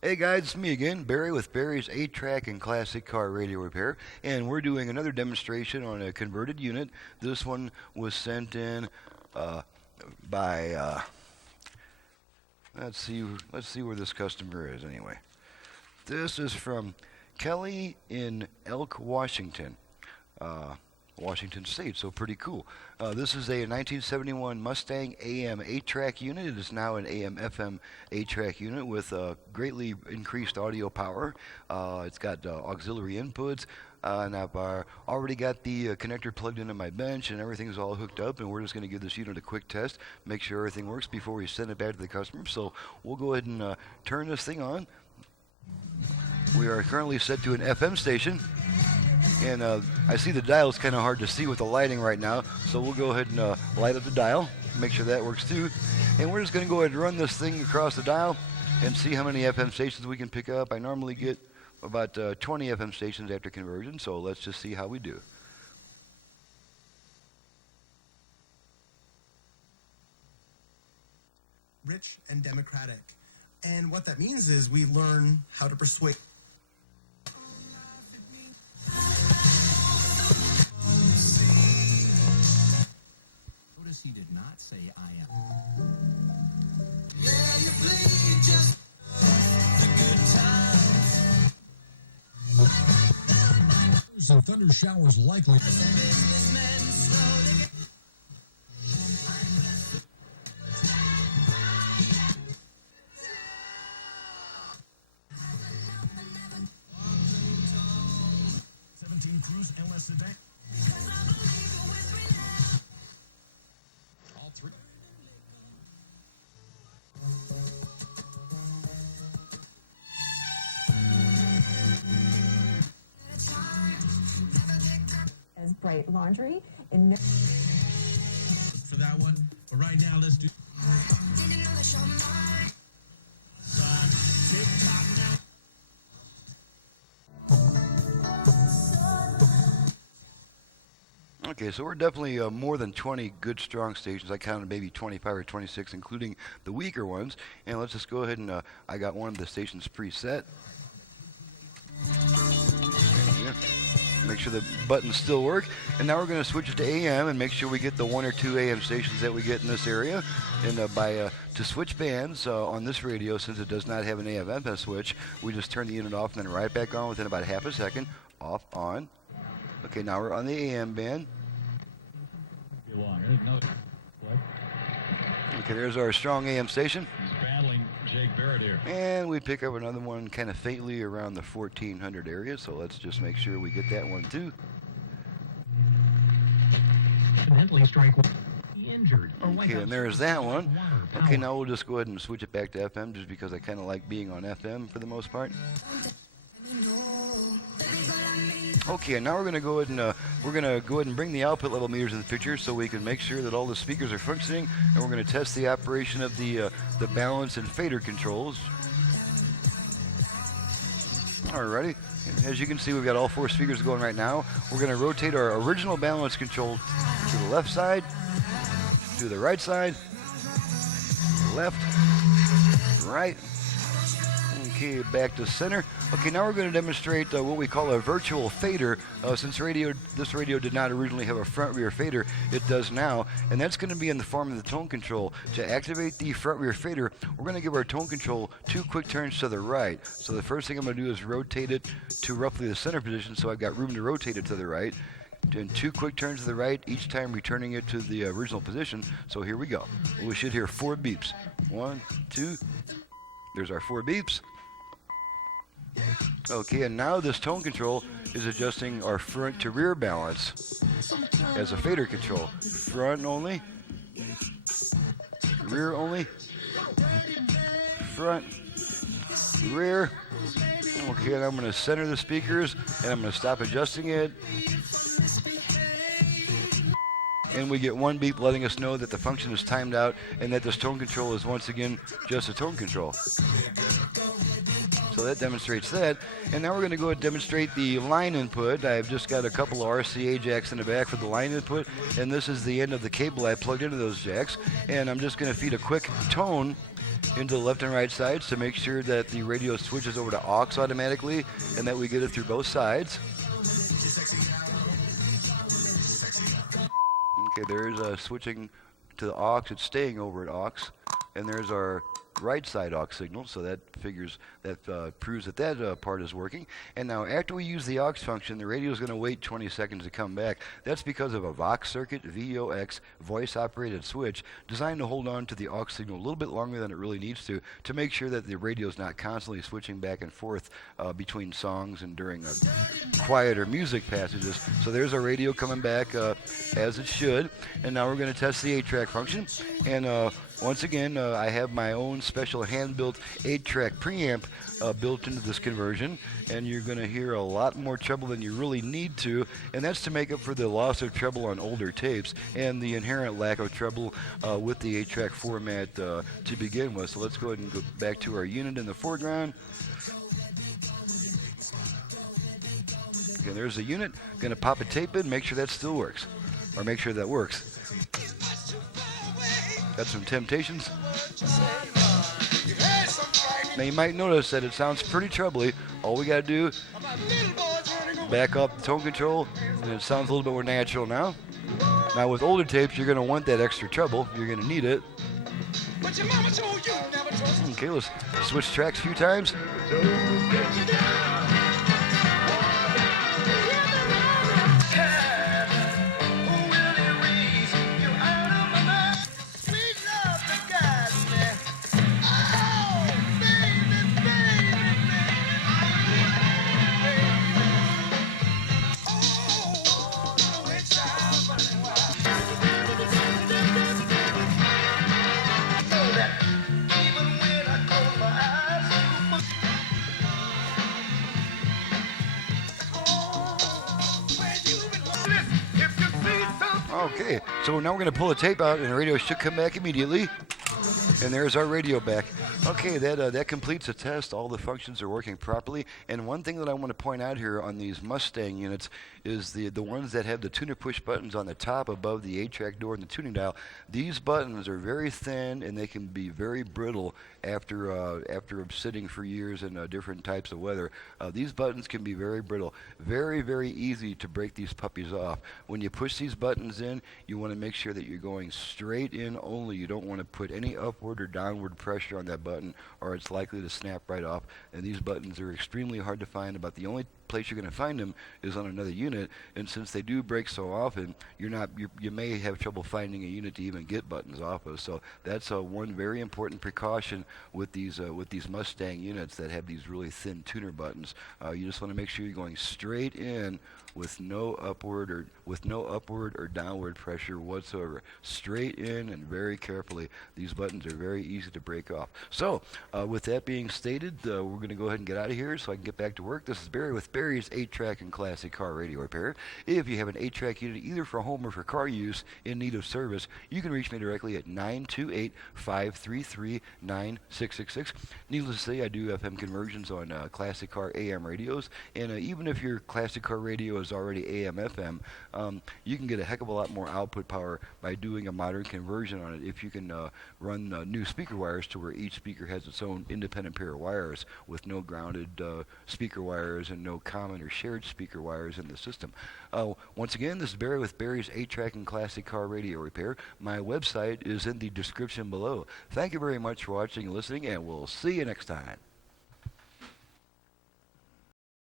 Hey guys, it's me again, Barry with Barry's 8-Track and Classic Car Radio Repair, and we're doing another demonstration on a converted unit. This one was sent in by, let's see where this customer is anyway. This is from Kelly in Elk, Washington. Washington State, so pretty cool. This is a 1971 Mustang AM 8-track unit. It is now an AM FM 8-track unit with greatly increased audio power. It's got auxiliary inputs, and I've already got the connector plugged into my bench, and everything's all hooked up, and we're just going to give this unit a quick test, make sure everything works before we send it back to the customer. So we'll go ahead and turn this thing on. We are currently set to an FM station. And I see the dial is kind of hard to see with the lighting right now, so we'll go ahead and light up the dial, make sure that works too. And we're just going to go ahead and run this thing across the dial and see how many FM stations we can pick up. I normally get about 20 FM stations after conversion, so let's just see how we do. Rich and democratic. And what that means is we learn how to persuade. Notice he did not say I am. Yeah, you bleed just the good times. So thunder showers likely. Businessmen slowly get 17 Cruise LS Sedan. All three. As bright laundry and For that one. But right now, let's do. Okay, so we're definitely more than 20 good strong stations. I counted maybe 25 or 26, including the weaker ones. And let's just go ahead and I got one of the stations preset. Yeah. Make sure the buttons still work. And now we're going to switch it to AM and make sure we get the 1 or 2 AM stations that we get in this area. And to switch bands on this radio, since it does not have an AM FM switch, we just turn the unit off and then right back on within about half a second. Off, on. Okay, now we're on the AM band. Okay, there's our strong AM station. He's battling Jake Barrett here. And we pick up another one kind of faintly around the 1400 area, so let's just make sure we get that one too. Accidentally strike injured. Okay, and there's that one. Okay, now we'll just go ahead and switch it back to FM just because I kind of like being on FM for the most part. Okay, and now we're going to go ahead and bring the output level meters in the picture so we can make sure that all the speakers are functioning, and we're going to test the operation of the balance and fader controls. Alrighty, and as you can see, we've got all 4 speakers going right now. We're going to rotate our original balance control to the left side, to the right side, left, right. Okay, back to center. Okay, now we're going to demonstrate what we call a virtual fader. Since this radio did not originally have a front-rear fader, it does now, and that's going to be in the form of the tone control. To activate the front-rear fader, we're going to give our tone control 2 quick turns to the right. So the first thing I'm going to do is rotate it to roughly the center position, so I've got room to rotate it to the right. Then 2 quick turns to the right, each time returning it to the original position. So here we go. We should hear 4 beeps. 1, 2. There's our 4 beeps. Okay, and now this tone control is adjusting our front to rear balance as a fader control. Front only, rear only, front, rear. Okay, and I'm going to center the speakers, and I'm going to stop adjusting it. And we get 1 beep letting us know that the function is timed out and that this tone control is once again just a tone control. So that demonstrates that. And now we're going to go ahead and demonstrate the line input. I've just got a couple of RCA jacks in the back for the line input, and this is the end of the cable I plugged into those jacks. And I'm just going to feed a quick tone into the left and right sides to make sure that the radio switches over to aux automatically and that we get it through both sides. Okay, there's switching to the aux. It's staying over at aux. And there's our right side aux signal, so that proves that that part is working. And now after we use the aux function, the radio is going to wait 20 seconds to come back. That's because of a Vox circuit, VOX, voice operated switch designed to hold on to the aux signal a little bit longer than it really needs to make sure that the radio is not constantly switching back and forth between songs and during quieter music passages. So there's our radio coming back as it should. And now we're going to test the 8-track function. And once again, I have my own special hand-built 8-track preamp built into this conversion, and you're going to hear a lot more treble than you really need to, and that's to make up for the loss of treble on older tapes and the inherent lack of treble with the 8-track format to begin with. So let's go ahead and go back to our unit in the foreground. Okay, there's the unit. Going to pop a tape in, make sure that still works, or make sure that works. Got some Temptations. Now you might notice that it sounds pretty trebly. All we got to do, back up the tone control, and it sounds a little bit more natural now. Now with older tapes, you're going to want that extra treble. You're going to need it. Okay, let's switch tracks a few times. Okay, so now we're going to pull the tape out, and the radio should come back immediately. And there's our radio back. Okay, that completes the test. All the functions are working properly. And one thing that I want to point out here on these Mustang units is the ones that have the tuner push buttons on the top above the 8-track door and the tuning dial. These buttons are very thin, and they can be very brittle after sitting for years in different types of weather. These buttons can be very brittle. Very, very easy to break these puppies off. When you push these buttons in, you want to make sure that you're going straight in only. You don't want to put any upward or downward pressure on that button, or it's likely to snap right off. And these buttons are extremely hard to find. About the only place you're going to find them is on another unit, and since they do break so often, you may have trouble finding a unit to even get buttons off of. So that's one very important precaution with these Mustang units that have these really thin tuner buttons. You just want to make sure you're going straight in with no upward or downward pressure whatsoever. Straight in and very carefully. These buttons are very easy to break off. So with that being stated, we're going to go ahead and get out of here so I can get back to work. This is Barry with Barry's 8-track and classic car radio repair. If you have an 8-track unit either for home or for car use in need of service, you can reach me directly at 928-533-9666. Needless to say, I do FM conversions on classic car AM radios, and even if your classic car radio is already AM FM, you can get a heck of a lot more output power by doing a modern conversion on it if you can run new speaker wires to where each speaker has its own independent pair of wires with no grounded speaker wires and no common or shared speaker wires in the system. Once again, this is Barry with Barry's 8-track and classic car radio repair. My website is in the description below. Thank you very much for watching and listening, and we'll see you next time.